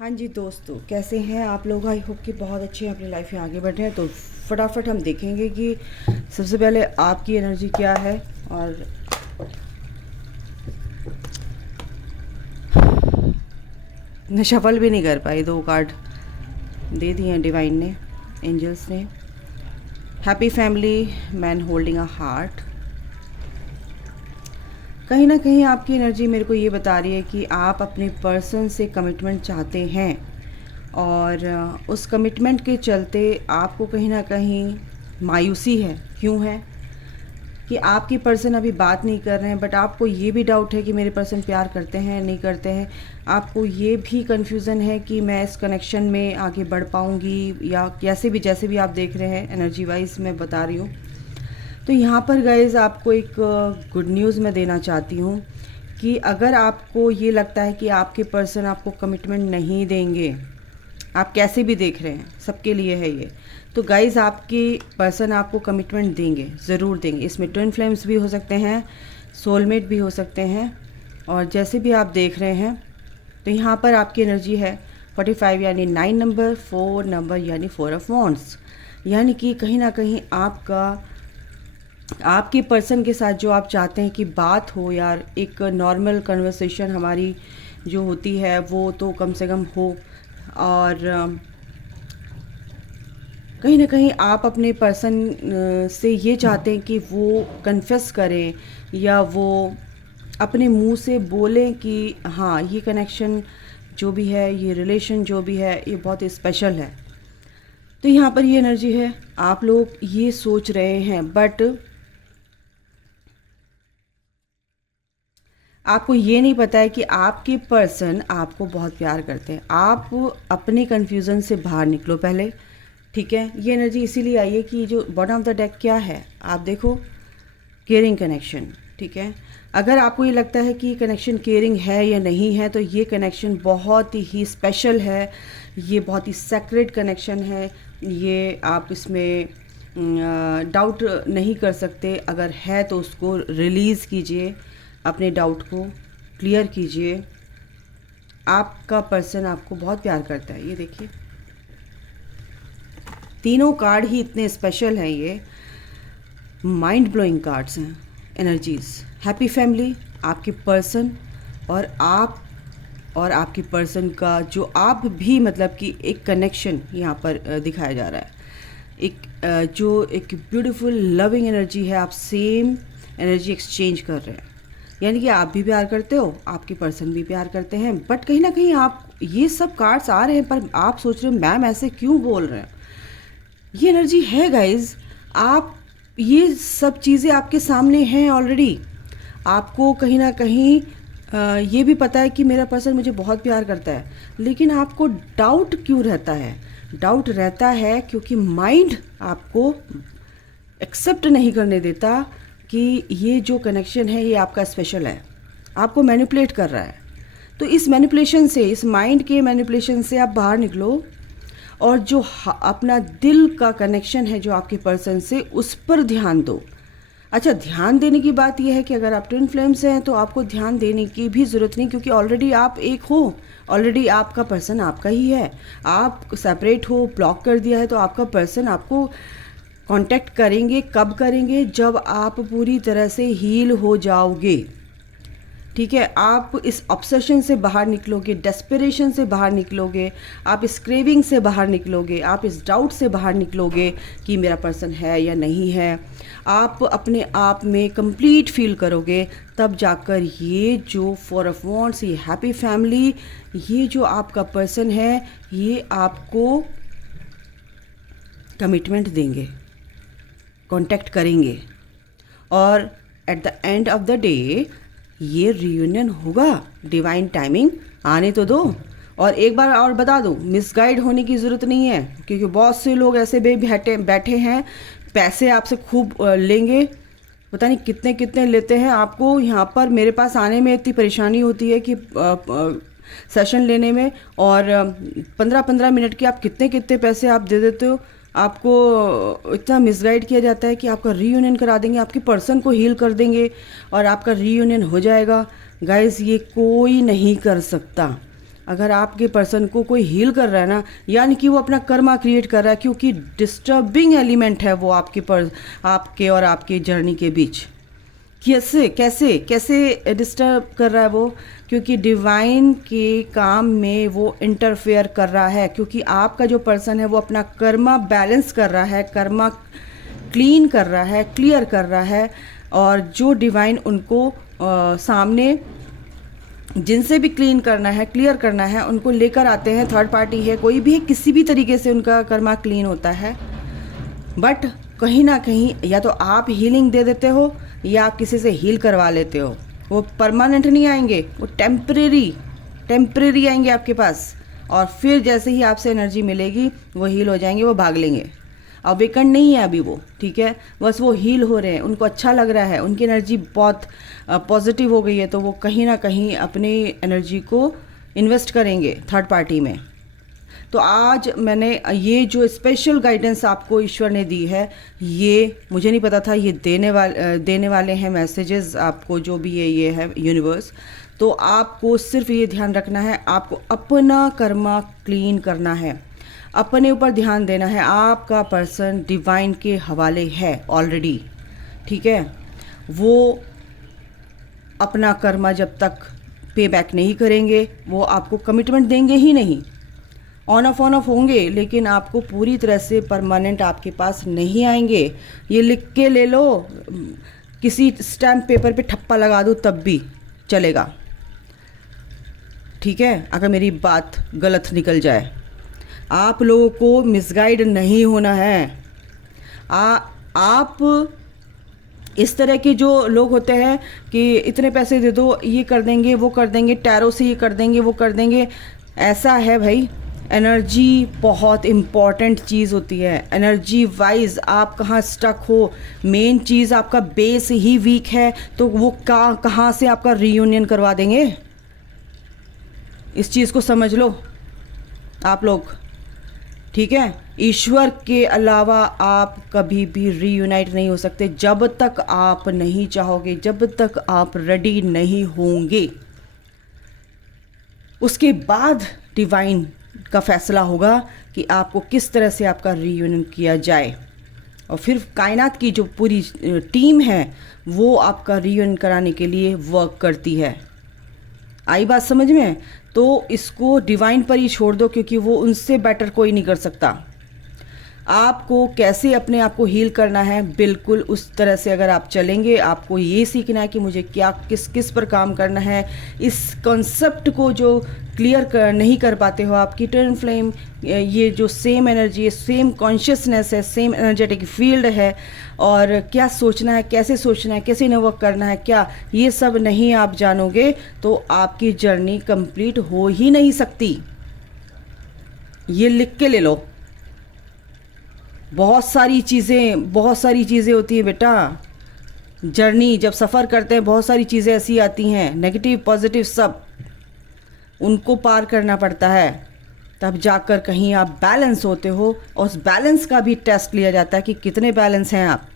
हाँ जी दोस्तों, कैसे हैं आप लोग। आई होप कि बहुत अच्छे हैं, अपनी लाइफ में आगे बढ़ रहे हैं। तो फटाफट हम देखेंगे कि सबसे पहले आपकी एनर्जी क्या है। और मैं शफल भी नहीं कर पाई, 2 कार्ड दे दिए हैं डिवाइन ने, एंजल्स ने। Happy family, man holding a heart. कहीं ना कहीं आपकी एनर्जी मेरे को ये बता रही है कि आप अपने पर्सन से कमिटमेंट चाहते हैं, और उस कमिटमेंट के चलते आपको कहीं ना कहीं मायूसी है। क्यों है कि आपकी पर्सन अभी बात नहीं कर रहे हैं, बट आपको ये भी डाउट है कि मेरे पर्सन प्यार करते हैं नहीं करते हैं। आपको ये भी कन्फ्यूज़न है कि मैं इस कनेक्शन में आगे बढ़ पाऊँगी, या जैसे भी आप देख रहे हैं एनर्जी वाइज मैं बता रही हूँ। तो यहाँ पर गाइज़ आपको एक गुड न्यूज़ मैं देना चाहती हूँ कि अगर आपको ये लगता है कि आपके पर्सन आपको कमिटमेंट नहीं देंगे, आप कैसे भी देख रहे हैं, सबके लिए है ये, तो गाइज़ आपके पर्सन आपको कमिटमेंट देंगे, ज़रूर देंगे। इसमें ट्विन फ्लेम्स भी हो सकते हैं, सोलमेट भी हो सकते हैं, और जैसे भी आप देख रहे हैं। तो यहाँ पर आपकी एनर्जी है 45 यानी 9 नंबर, 4 नंबर यानी 4 ऑफ वॉन्ड्स। यानी कि कहीं ना कहीं आपके पर्सन के साथ जो आप चाहते हैं कि बात हो, यार एक नॉर्मल कन्वर्सेशन हमारी जो होती है वो तो कम से कम हो। और कहीं ना कहीं आप अपने पर्सन से ये चाहते हैं कि वो कन्फेस करें, या वो अपने मुंह से बोलें कि हाँ, ये कनेक्शन जो भी है, ये रिलेशन जो भी है, ये बहुत स्पेशल है। तो यहाँ पर ये एनर्जी है, आप लोग ये सोच रहे हैं, बट आपको ये नहीं पता है कि आपके पर्सन आपको बहुत प्यार करते हैं। आप अपने कन्फ्यूज़न से बाहर निकलो पहले, ठीक है। ये एनर्जी इसीलिए आई है कि जो बॉटम ऑफ द डेक क्या है, आप देखो, केयरिंग कनेक्शन, ठीक है। अगर आपको ये लगता है कि कनेक्शन केयरिंग है या नहीं है, तो ये कनेक्शन बहुत ही स्पेशल है, ये बहुत ही सेक्रेड कनेक्शन है। ये आप इसमें डाउट नहीं कर सकते। अगर है तो उसको रिलीज़ कीजिए, अपने डाउट को क्लियर कीजिए। आपका पर्सन आपको बहुत प्यार करता है। ये देखिए, तीनों कार्ड ही इतने स्पेशल हैं, ये माइंड ब्लोइंग कार्ड्स हैं। एनर्जीज, हैप्पी फैमिली, आपके पर्सन और आप, और आपके पर्सन का जो आप भी, मतलब कि एक कनेक्शन यहाँ पर दिखाया जा रहा है। जो एक ब्यूटीफुल लविंग एनर्जी है, आप सेम एनर्जी एक्सचेंज कर रहे हैं। यानी कि आप भी प्यार करते हो, आपके पर्सन भी प्यार करते हैं, बट कहीं ना कहीं आप, ये सब कार्ड्स आ रहे हैं पर आप सोच रहे हो मैम ऐसे क्यों बोल रहे हैं। ये एनर्जी है गाइज, आप, ये सब चीज़ें आपके सामने हैं ऑलरेडी। आपको कहीं ना कहीं ये भी पता है कि मेरा पर्सन मुझे बहुत प्यार करता है, लेकिन आपको डाउट क्यों रहता है। डाउट रहता है क्योंकि माइंड आपको एक्सेप्ट नहीं करने देता कि ये जो कनेक्शन है ये आपका स्पेशल है, आपको मैनिपुलेट कर रहा है। तो इस मैनिपुलेशन से, इस माइंड के मैनिपुलेशन से आप बाहर निकलो, और जो अपना दिल का कनेक्शन है जो आपके पर्सन से, उस पर ध्यान दो। अच्छा, ध्यान देने की बात यह है कि अगर आप ट्विन फ्लेम से हैं तो आपको ध्यान देने की भी ज़रूरत नहीं, क्योंकि ऑलरेडी आप एक हो, ऑलरेडी आपका पर्सन आपका ही है। आप सेपरेट हो, ब्लॉक कर दिया है, तो आपका पर्सन आपको कांटेक्ट करेंगे। कब करेंगे? जब आप पूरी तरह से हील हो जाओगे, ठीक है। आप इस ऑब्सेशन से बाहर निकलोगे, डेस्परेशन से बाहर निकलोगे, आप इस क्रेविंग से बाहर निकलोगे, आप इस डाउट से बाहर निकलोगे कि मेरा पर्सन है या नहीं है। आप अपने आप में कंप्लीट फील करोगे, तब जाकर ये जो 4 ऑफ वॉन्ड्स, ये हैप्पी फैमिली, ये जो आपका पर्सन है, ये आपको कमिटमेंट देंगे, कांटेक्ट करेंगे, और at the end of the day ये रियूनियन होगा। डिवाइन टाइमिंग आने तो दो। और एक बार और बता दूं, मिसगाइड होने की ज़रूरत नहीं है, क्योंकि बहुत से लोग ऐसे भी बैठे हैं, पैसे आपसे खूब लेंगे, पता नहीं कितने कितने लेते हैं। आपको यहाँ पर मेरे पास आने में इतनी परेशानी होती है कि सेशन लेने में, और 15-15 मिनट के आप कितने कितने पैसे आप दे देते हो। आपको इतना मिसगाइड किया जाता है कि आपका रीयूनियन करा देंगे, आपके पर्सन को हील कर देंगे और आपका रीयूनियन हो जाएगा। गाइस, ये कोई नहीं कर सकता, अगर आपके पर्सन को कोई हील कर रहा है ना, यानी कि वो अपना कर्मा क्रिएट कर रहा है, क्योंकि डिस्टर्बिंग एलिमेंट है वो आपके और आपके जर्नी के बीच। कैसे कैसे कैसे डिस्टर्ब कर रहा है वो? क्योंकि डिवाइन के काम में वो इंटरफेयर कर रहा है, क्योंकि आपका जो पर्सन है वो अपना कर्मा बैलेंस कर रहा है, कर्मा क्लीन कर रहा है, क्लियर कर रहा है। और जो डिवाइन उनको सामने जिनसे भी क्लीन करना है, क्लियर करना है, उनको लेकर आते हैं। थर्ड पार्टी है, कोई भी है, किसी भी तरीके से उनका कर्मा क्लीन होता है। बट कहीं ना कहीं या तो आप हीलिंग दे देते हो या आप किसी से हील करवा लेते हो। वो परमानेंट नहीं आएंगे, वो टेम्परेरी आएंगे आपके पास, और फिर जैसे ही आपसे एनर्जी मिलेगी वो हील हो जाएंगे, वो भाग लेंगे। अवेकन नहीं है अभी वो, ठीक है, बस वो हील हो रहे हैं, उनको अच्छा लग रहा है, उनकी एनर्जी बहुत पॉजिटिव हो गई है, तो वो कहीं ना कहीं अपनी एनर्जी को इन्वेस्ट करेंगे थर्ड पार्टी में। तो आज मैंने ये जो स्पेशल गाइडेंस आपको ईश्वर ने दी है, ये मुझे नहीं पता था ये देने वाले हैं मैसेजेस आपको, जो भी ये है यूनिवर्स। तो आपको सिर्फ ये ध्यान रखना है, आपको अपना कर्मा क्लीन करना है, अपने ऊपर ध्यान देना है। आपका पर्सन डिवाइन के हवाले है ऑलरेडी, ठीक है। वो अपना कर्मा जब तक पे बैक नहीं करेंगे, वो आपको कमिटमेंट देंगे ही नहीं। ऑन ऑफ होंगे, लेकिन आपको पूरी तरह से परमानेंट आपके पास नहीं आएंगे। ये लिख के ले लो, किसी स्टैम्प पेपर पे ठप्पा लगा दो तब भी चलेगा, ठीक है, अगर मेरी बात गलत निकल जाए। आप लोगों को मिसगाइड नहीं होना है। आप इस तरह के जो लोग होते हैं कि इतने पैसे दे दो, ये कर देंगे, वो कर देंगे, टैरो से ये कर देंगे, वो कर देंगे, ऐसा है भाई। एनर्जी बहुत इम्पॉर्टेंट चीज़ होती है। एनर्जी वाइज आप कहाँ स्टक हो, मेन चीज़ आपका बेस ही वीक है, तो वो कहाँ से आपका रीयूनियन करवा देंगे? इस चीज़ को समझ लो आप लोग, ठीक है। ईश्वर के अलावा आप कभी भी रीयूनाइट नहीं हो सकते जब तक आप नहीं चाहोगे, जब तक आप रेडी नहीं होंगे। उसके बाद डिवाइन का फैसला होगा कि आपको किस तरह से आपका रीयूनियन किया जाए, और फिर कायनात की जो पूरी टीम है वो आपका रीयूनियन कराने के लिए वर्क करती है। आई बात समझ में? तो इसको डिवाइन पर ही छोड़ दो, क्योंकि वो उनसे बेटर कोई नहीं कर सकता। आपको कैसे अपने आप को हील करना है, बिल्कुल उस तरह से अगर आप चलेंगे, आपको ये सीखना है कि मुझे क्या किस पर काम करना है। इस कॉन्सेप्ट को जो क्लियर नहीं कर पाते हो, आपकी ट्विन फ्लेम, ये जो सेम एनर्जी है, सेम कॉन्शियसनेस है, सेम एनर्जेटिक फील्ड है, और क्या सोचना है, कैसे सोचना है, कैसे वर्क करना है, क्या ये सब नहीं आप जानोगे तो आपकी जर्नी कंप्लीट हो ही नहीं सकती। ये लिख के ले लो। बहुत सारी चीज़ें होती हैं बेटा। जर्नी जब सफ़र करते हैं, बहुत सारी चीज़ें ऐसी आती हैं, नेगेटिव पॉजिटिव सब, उनको पार करना पड़ता है, तब जाकर कहीं आप बैलेंस होते हो। और उस बैलेंस का भी टेस्ट लिया जाता है कि कितने बैलेंस हैं आप।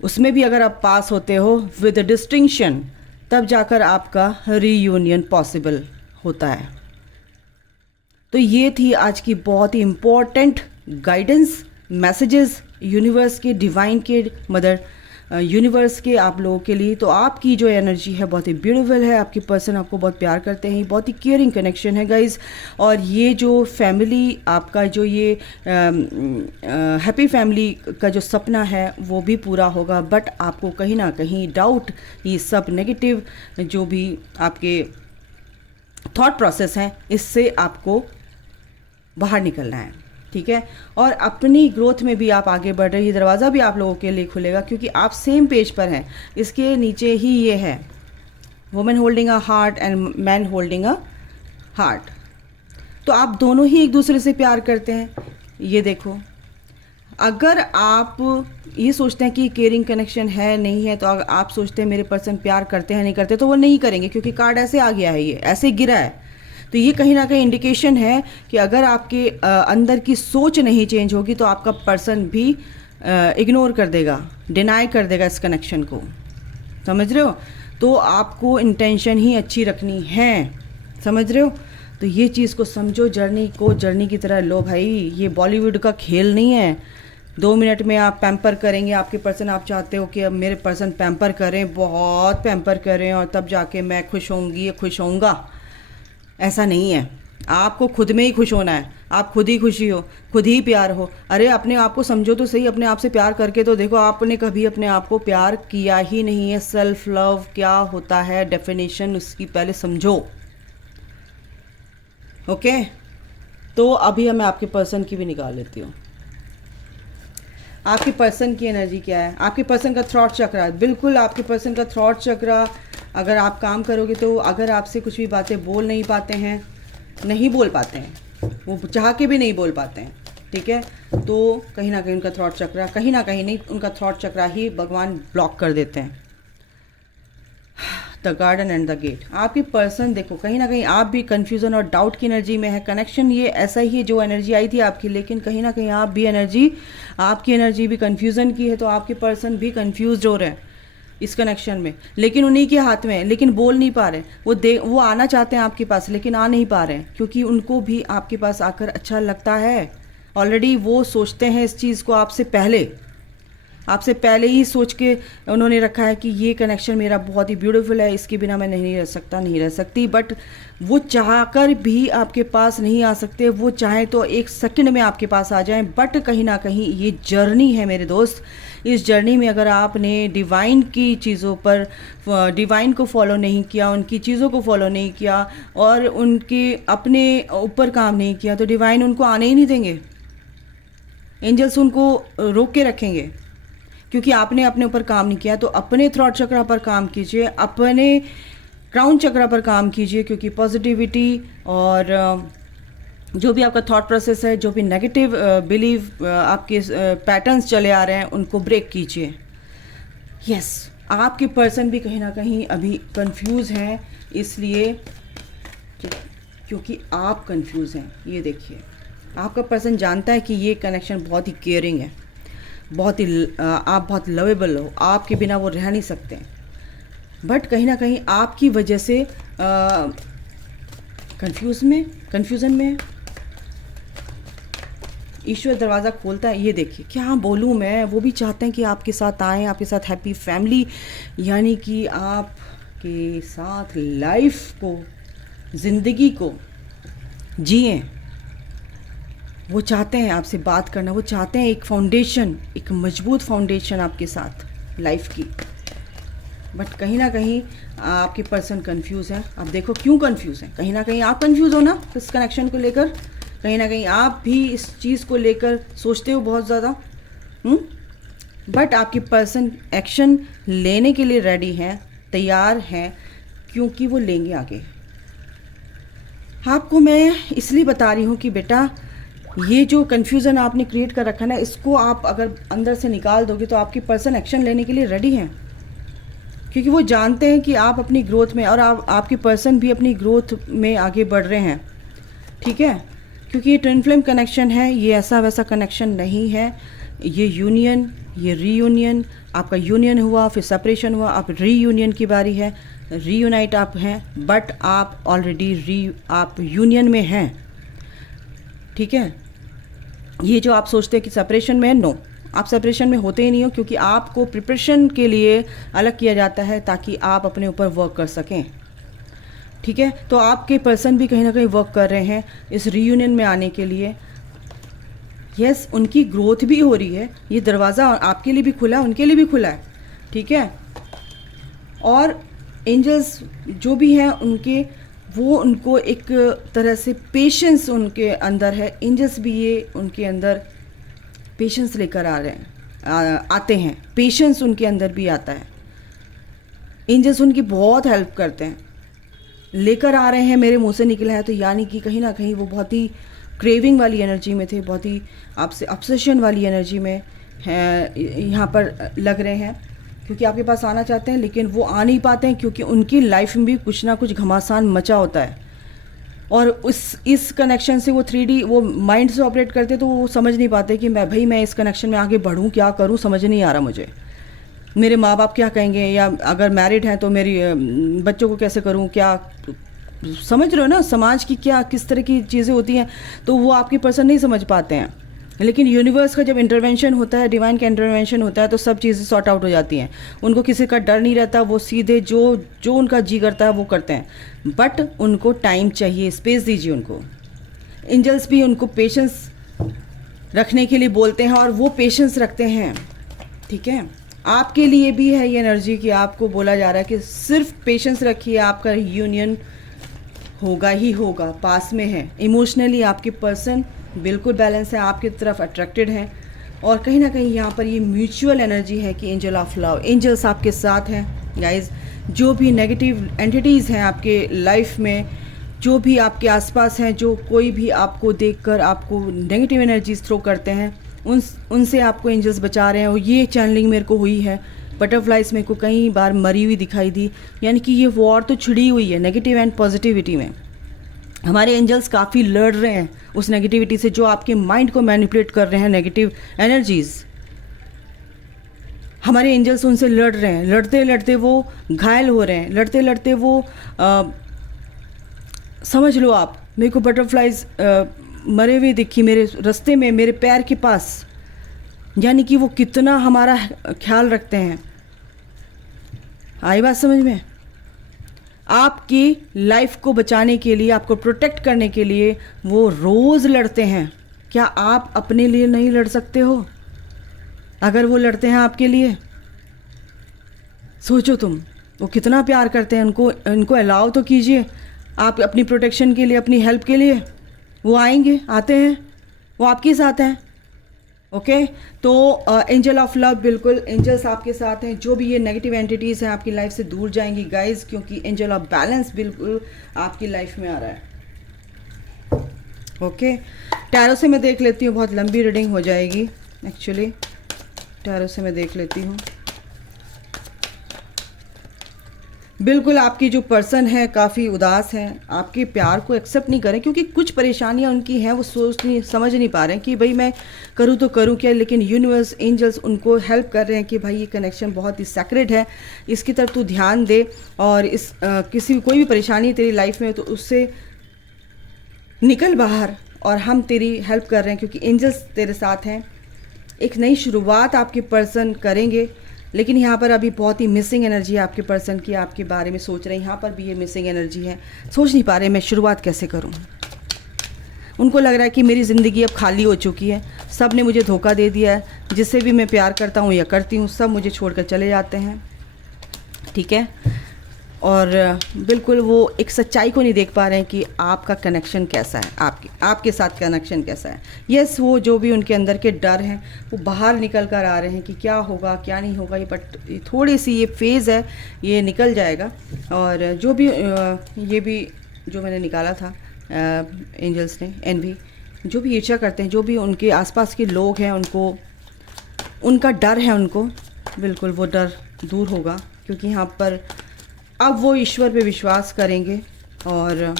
उसमें भी अगर आप पास होते हो विद डिस्टिंक्शन, तब जाकर आपका रीयूनियन पॉसिबल होता है। तो ये थी आज की बहुत ही इम्पोर्टेंट गाइडेंस मैसेजेस यूनिवर्स के, डिवाइन के, मदर यूनिवर्स के आप लोगों के लिए। तो आपकी जो एनर्जी है बहुत ही ब्यूटीफुल है, आपके पर्सन आपको बहुत प्यार करते हैं, बहुत ही केयरिंग कनेक्शन है गाइज। और ये जो फैमिली आपका, जो ये हैप्पी फैमिली का जो सपना है वो भी पूरा होगा। बट आपको कहीं ना कहीं डाउट, ये सब नेगेटिव जो भी आपके थॉट प्रोसेस हैं, इससे आपको बाहर निकलना है, ठीक है। और अपनी ग्रोथ में भी आप आगे बढ़ रहे, ये दरवाज़ा भी आप लोगों के लिए खुलेगा, क्योंकि आप सेम पेज पर हैं। इसके नीचे ही ये है, women holding a heart and man holding a heart. तो आप दोनों ही एक दूसरे से प्यार करते हैं। ये देखो, अगर आप ये सोचते हैं कि केयरिंग कनेक्शन है नहीं है, तो अगर आप सोचते हैं मेरे पर्सन प्यार करते हैं नहीं करते, तो वो नहीं करेंगे, क्योंकि कार्ड ऐसे आ गया है, ये ऐसे गिरा है। तो ये कहीं ना कहीं इंडिकेशन है कि अगर आपके अंदर की सोच नहीं चेंज होगी, तो आपका पर्सन भी इग्नोर कर देगा, डिनाई कर देगा इस कनेक्शन को। समझ रहे हो? तो आपको इंटेंशन ही अच्छी रखनी है, समझ रहे हो? तो ये चीज़ को समझो, जर्नी को जर्नी की तरह लो भाई। ये बॉलीवुड का खेल नहीं है 2 मिनट में आप पैम्पर करेंगे आपके पर्सन। आप चाहते हो कि अब मेरे पर्सन पैम्पर करें, बहुत पैम्पर करें और तब जाके मैं खुश होंगी या खुश होऊंगा। ऐसा नहीं है। आपको खुद में ही खुश होना है। आप खुद ही खुशी हो, खुद ही प्यार हो। अरे अपने आप को समझो तो सही, अपने आप से प्यार करके तो देखो। आपने कभी अपने आप को प्यार किया ही नहीं है। सेल्फ लव क्या होता है, डेफिनेशन उसकी पहले समझो। ओके, तो अभी मैं आपके पर्सन की भी निकाल लेती हूँ। आपके पर्सन की एनर्जी क्या है? आपके पर्सन का थ्रॉट चक्रा, बिल्कुल आपके पर्सन का थ्रॉट चक्रा। अगर आप काम करोगे तो अगर आपसे कुछ भी बातें बोल नहीं पाते हैं, नहीं बोल पाते हैं, वो चाह के भी नहीं बोल पाते हैं, ठीक है, तो कहीं ना कहीं उनका थ्रॉट चक्रा, कहीं ना कहीं नहीं, उनका थ्रॉट चक्रा ही भगवान ब्लॉक कर देते हैं। The garden and the gate. आपकी पर्सन देखो, कहीं ना कहीं आप भी कन्फ्यूज़न और डाउट की एनर्जी में है। कनेक्शन ये ऐसा ही है जो एनर्जी आई थी आपकी, लेकिन कहीं ना कहीं आप भी आपकी एनर्जी भी कन्फ्यूज़न की है। तो आपके पर्सन भी कन्फ्यूज हो रहे हैं इस कनेक्शन में, लेकिन उन्हीं के हाथ में है, लेकिन बोल नहीं पा रहे। वो आना चाहते हैं आपके पास, लेकिन आ नहीं पा रहे हैं, क्योंकि उनको भी आपके पास आकर अच्छा लगता है। ऑलरेडी वो सोचते हैं इस चीज़ को आपसे पहले ही सोच के उन्होंने रखा है कि ये कनेक्शन मेरा बहुत ही ब्यूटीफुल है, इसके बिना मैं नहीं रह सकता, नहीं रह सकती। बट वो चाहकर भी आपके पास नहीं आ सकते। वो चाहे तो 1 सेकंड में आपके पास आ जाएं, बट कहीं ना कहीं ये जर्नी है मेरे दोस्त। इस जर्नी में अगर आपने डिवाइन की चीज़ों पर, डिवाइन को फॉलो नहीं किया, उनकी चीज़ों को फॉलो नहीं किया और उनके अपने ऊपर काम नहीं किया, तो डिवाइन उनको आने ही नहीं देंगे। एंजल्स उनको रोक के रखेंगे, क्योंकि आपने अपने ऊपर काम नहीं किया। तो अपने थ्रॉट चक्र पर काम कीजिए, अपने क्राउन चक्र पर काम कीजिए, क्योंकि पॉजिटिविटी और जो भी आपका थॉट प्रोसेस है, जो भी नेगेटिव बिलीव आपके पैटर्न्स चले आ रहे हैं, उनको ब्रेक कीजिए। यस, आपके पर्सन भी कहीं ना कहीं अभी कंफ्यूज हैं, इसलिए क्योंकि आप कंफ्यूज हैं। ये देखिए, आपका पर्सन जानता है कि ये कनेक्शन बहुत ही केयरिंग है, आप बहुत लवेबल हो, आपके बिना वो रह नहीं सकते। बट कहीं ना कहीं आपकी वजह से कंफ्यूजन में ईश्वर दरवाज़ा खोलता है। ये देखिए, क्या बोलूँ मैं, वो भी चाहते हैं कि आपके साथ आएँ, आपके साथ हैप्पी फैमिली, यानी कि आपके साथ लाइफ को, ज़िंदगी को जिएं। वो चाहते हैं आपसे बात करना, वो चाहते हैं एक फाउंडेशन, एक मजबूत फाउंडेशन आपके साथ लाइफ की। बट कहीं ना कहीं आपके पर्सन कंफ्यूज है। अब देखो क्यों कंफ्यूज है, कहीं ना कहीं आप कंफ्यूज हो ना इस कनेक्शन को लेकर, कहीं ना कहीं आप भी इस चीज़ को लेकर सोचते हो बहुत ज़्यादा। बट आपके पर्सन एक्शन लेने के लिए रेडी हैं, तैयार हैं, क्योंकि वो लेंगे आगे। आपको मैं इसलिए बता रही हूँ कि बेटा, ये जो कन्फ्यूज़न आपने क्रिएट कर रखा है ना, इसको आप अगर अंदर से निकाल दोगे तो आपके पर्सन एक्शन लेने के लिए रेडी हैं, क्योंकि वो जानते हैं कि आप अपनी ग्रोथ में, और आपके पर्सन भी अपनी ग्रोथ में आगे बढ़ रहे हैं, ठीक है। क्योंकि ये ट्विन फ्लेम कनेक्शन है, ये ऐसा वैसा कनेक्शन नहीं है। ये यूनियन, ये रीयूनियन, आपका यूनियन हुआ, फिर सेपरेशन हुआ, अब रीयूनियन की बारी है। रीयूनाइट आप हैं, बट आप ऑलरेडी आप यूनियन में हैं, ठीक है। ये जो आप सोचते हैं कि सेपरेशन में है, नो, आप सेपरेशन में होते ही नहीं हो, क्योंकि आपको प्रिपरेशन के लिए अलग किया जाता है ताकि आप अपने ऊपर वर्क कर सकें, ठीक है। तो आपके पर्सन भी कहीं ना कहीं वर्क कर रहे हैं इस रीयूनियन में आने के लिए। यस, उनकी ग्रोथ भी हो रही है, ये दरवाज़ा आपके लिए भी खुला है, उनके लिए भी खुला है, ठीक है। और एंजल्स जो भी हैं उनको एक तरह से पेशेंस उनके अंदर है। एंजल्स भी ये उनके अंदर पेशेंस लेकर आते हैं, पेशेंस उनके अंदर भी आता है। एंजल्स उनकी बहुत हेल्प करते हैं, लेकर आ रहे हैं, मेरे मुंह से निकला है, तो यानी कि कहीं ना कहीं वो बहुत ही क्रेविंग वाली एनर्जी में थे, बहुत ही आपसे ऑब्सेशन वाली एनर्जी में है, यहाँ पर लग रहे हैं, क्योंकि आपके पास आना चाहते हैं, लेकिन वो आ नहीं पाते हैं, क्योंकि उनकी लाइफ में भी कुछ ना कुछ घमासान मचा होता है। और इस कनेक्शन से वो 3D, वो माइंड से ऑपरेट करते, तो वो समझ नहीं पाते कि मैं इस कनेक्शन में आगे बढ़ूँ, क्या करूँ, समझ नहीं आ रहा मुझे। मेरे माँ बाप क्या कहेंगे, या अगर मैरिड हैं तो मेरी बच्चों को कैसे करूँ, क्या समझ रहे हो ना समाज की क्या किस तरह की चीज़ें होती हैं, तो वो आपके पर्सन नहीं समझ पाते हैं। लेकिन यूनिवर्स का जब इंटरवेंशन होता है, डिवाइन का इंटरवेंशन होता है, तो सब चीज़ें सॉर्ट आउट हो जाती हैं। उनको किसी का डर नहीं रहता, वो सीधे जो जो उनका जी करता है वो करते हैं। बट उनको टाइम चाहिए, स्पेस दीजिए उनको। एंजल्स भी उनको पेशेंस रखने के लिए बोलते हैं और वो पेशेंस रखते हैं। ठीक है, आपके लिए भी है ये एनर्जी कि आपको बोला जा रहा है कि सिर्फ पेशेंस रखिए, आपका यूनियन होगा ही होगा, पास में है। इमोशनली आपके पर्सन बिल्कुल बैलेंस है, आपकी तरफ अट्रैक्टेड हैं, और कहीं ना कहीं यहाँ पर ये म्यूचुअल एनर्जी है कि एंजल ऑफ लव, एंजल्स आपके साथ हैं गाइज। जो भी नेगेटिव एंटिटीज़ हैं आपके लाइफ में, जो भी आपके आसपास हैं, जो कोई भी आपको देखकर आपको नेगेटिव एनर्जीज थ्रो करते हैं, उनसे आपको एंजल्स बचा रहे हैं। और ये चैनलिंग मेरे को हुई है, बटरफ्लाइज मेरे को कई बार मरी हुई दिखाई दी, यानी कि ये वॉर तो छिड़ी हुई है नेगेटिव एंड पॉजिटिविटी में। हमारे एंजल्स काफ़ी लड़ रहे हैं उस नेगेटिविटी से, जो आपके माइंड को मैनिपुलेट कर रहे हैं नेगेटिव एनर्जीज। हमारे एंजल्स उनसे लड़ रहे हैं, लड़ते लड़ते वो घायल हो रहे हैं, लड़ते लड़ते वो समझ लो आप, मेरे को बटरफ्लाइज मरे हुए दिखी मेरे रास्ते में, मेरे पैर के पास, यानी कि वो कितना हमारा ख्याल रखते हैं। आई बात समझ में? आपकी लाइफ को बचाने के लिए, आपको प्रोटेक्ट करने के लिए वो रोज़ लड़ते हैं। क्या आप अपने लिए नहीं लड़ सकते हो? अगर वो लड़ते हैं आपके लिए, सोचो तुम, वो कितना प्यार करते हैं। उनको अलाउ तो कीजिए, आप अपनी प्रोटेक्शन के लिए, अपनी हेल्प के लिए वो आएंगे, आते हैं, वो आपके साथ हैं। ओके, तो एंजल ऑफ लव, बिल्कुल एंजल्स आपके साथ हैं। जो भी ये नेगेटिव एंटिटीज़ हैं आपकी लाइफ से दूर जाएंगी गाइज, क्योंकि एंजल ऑफ बैलेंस बिल्कुल आपकी लाइफ में आ रहा है। ओके, टैरो से मैं देख लेती हूँ, बहुत लंबी रीडिंग हो जाएगी एक्चुअली। टैरो से मैं देख लेती हूँ। बिल्कुल आपकी जो पर्सन है काफ़ी उदास हैं, आपके प्यार को एक्सेप्ट नहीं करें, क्योंकि कुछ परेशानियां उनकी हैं, वो समझ नहीं पा रहे हैं कि भाई मैं करूँ तो करूँ क्या। लेकिन यूनिवर्स, एंजल्स उनको हेल्प कर रहे हैं कि भाई ये कनेक्शन बहुत ही सेक्रेड है, इसकी तरफ तू ध्यान दे, और किसी कोई भी परेशानी तेरी लाइफ में तो उससे निकल बाहर, और हम तेरी हेल्प कर रहे हैं क्योंकि एंजल्स तेरे साथ हैं। एक नई शुरुआत आपके पर्सन करेंगे, लेकिन यहाँ पर अभी बहुत ही मिसिंग एनर्जी है आपके पर्सन की, आपके बारे में सोच रहे हैं। यहाँ पर भी ये मिसिंग एनर्जी है, सोच नहीं पा रहे मैं शुरुआत कैसे करूँ। उनको लग रहा है कि मेरी ज़िंदगी अब खाली हो चुकी है, सब ने मुझे धोखा दे दिया है, जिससे भी मैं प्यार करता हूँ या करती हूँ सब मुझे छोड़कर चले जाते हैं। ठीक है, और बिल्कुल वो एक सच्चाई को नहीं देख पा रहे हैं कि आपका कनेक्शन कैसा है, आपके साथ कनेक्शन कैसा है। यस, वो जो भी उनके अंदर के डर हैं वो बाहर निकल कर आ रहे हैं कि क्या होगा क्या नहीं होगा, ये बट थोड़ी सी ये फेज़ है, ये निकल जाएगा। और जो भी ये भी जो मैंने निकाला था एंजल्स ने, एनवी, जो भी ईर्ष्या करते हैं, जो भी उनके आसपास के लोग हैं, उनका डर है, उनको बिल्कुल वो डर दूर होगा, क्योंकि यहाँ पर अब वो ईश्वर पे विश्वास करेंगे और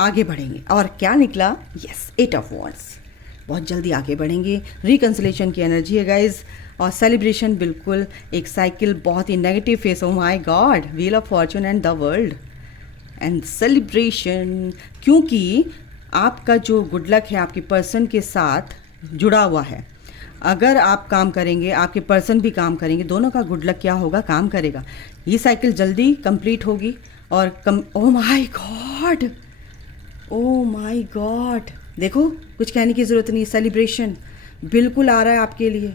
आगे बढ़ेंगे। और क्या निकला? यस, 8 ऑफ वॉन्ड्स, बहुत जल्दी आगे बढ़ेंगे। रिकन्सिलेशन की एनर्जी है गाइज, और सेलिब्रेशन, बिल्कुल एक साइकिल, बहुत ही negative phase, oh my God, wheel of fortune and the world and celebration, क्योंकि आपका जो गुड लक है आपके पर्सन के साथ जुड़ा हुआ है। अगर आप काम करेंगे, आपके पर्सन भी काम करेंगे, दोनों का गुड लक क्या होगा, काम करेगा। ये साइकिल जल्दी कंप्लीट होगी और ओ my God, O my God, देखो कुछ कहने की ज़रूरत नहीं, सेलिब्रेशन बिल्कुल आ रहा है आपके लिए।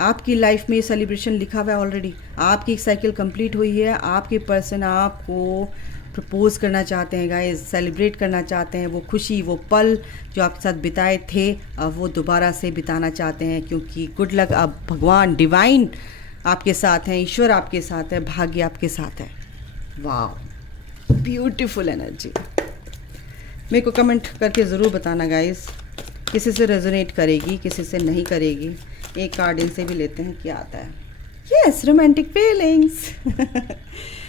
आपकी लाइफ में ये सेलिब्रेशन लिखा हुआ है ऑलरेडी। आपकी एक साइकिल कंप्लीट हुई है, आपके पर्सन आपको प्रपोज करना चाहते हैं गाइस, सेलिब्रेट करना चाहते हैं। वो खुशी, वो पल जो आपके साथ बिताए थे, अब वो दोबारा से बिताना चाहते हैं, क्योंकि गुड लक अब भगवान, डिवाइन आपके साथ हैं, ईश्वर आपके साथ है, भाग्य आपके साथ है। वाह, ब्यूटीफुल एनर्जी। मेरे को कमेंट करके ज़रूर बताना गाइस, किसी से रेजोनेट करेगी, किसी से नहीं करेगी। एक कार्ड इनसे भी लेते हैं, क्या आता है। Yes, romantic feelings.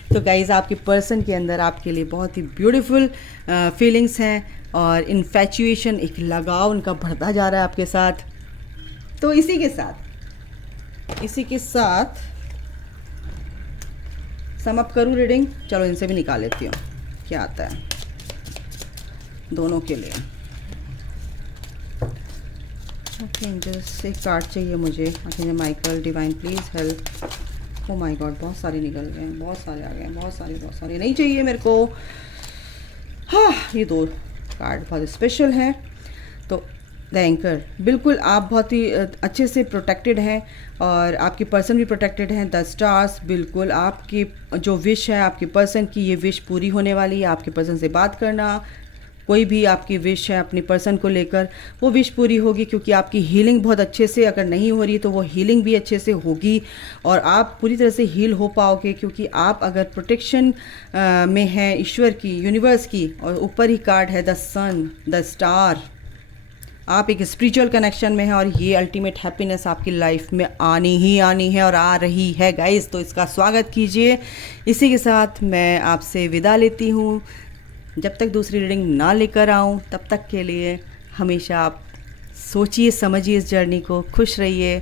तो गाइज़, आपके पर्सन के अंदर आपके लिए बहुत ही ब्यूटीफुल फीलिंग्स हैं, और इन्फैचुएशन, एक लगाव उनका बढ़ता जा रहा है आपके साथ। तो इसी के साथ सम अप करूँ रीडिंग। चलो इनसे भी निकाल लेती हूँ। क्या आता है दोनों के लिए। ओके एंजल्स, एक कार्ड चाहिए मुझे। Archangel Michael, divine please help. O my God, बहुत सारे निकल गए, बहुत सारे आ गए, बहुत सारे नहीं चाहिए मेरे को। हाँ, ये 2 कार्ड बहुत स्पेशल हैं। तो द एंकर, बिल्कुल आप बहुत ही अच्छे से प्रोटेक्टेड हैं और आपकी पर्सन भी प्रोटेक्टेड हैं। द स्टार्स, बिल्कुल आपकी जो विश है आपके पर्सन की, ये विश पूरी होने वाली है। आपके पर्सन से बात करना, कोई भी आपकी विश है अपनी पर्सन को लेकर, वो विश पूरी होगी, क्योंकि आपकी हीलिंग बहुत अच्छे से अगर नहीं हो रही तो वो हीलिंग भी अच्छे से होगी और आप पूरी तरह से हील हो पाओगे। क्योंकि आप अगर प्रोटेक्शन में हैं ईश्वर की, यूनिवर्स की, और ऊपर ही कार्ड है द सन, द स्टार, आप एक स्पिरिचुअल कनेक्शन में हैं और ये अल्टीमेट हैप्पीनेस आपकी लाइफ में आनी ही आनी है और आ रही है गाइस। तो इसका स्वागत कीजिए। इसी के साथ मैं आपसे विदा लेती हूँ। जब तक दूसरी रीडिंग ना लेकर आऊँ तब तक के लिए हमेशा आप सोचिए समझिए इस जर्नी को, खुश रहिए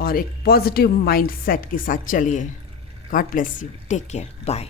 और एक पॉजिटिव माइंड सेट के साथ चलिए। God bless you, take care, bye.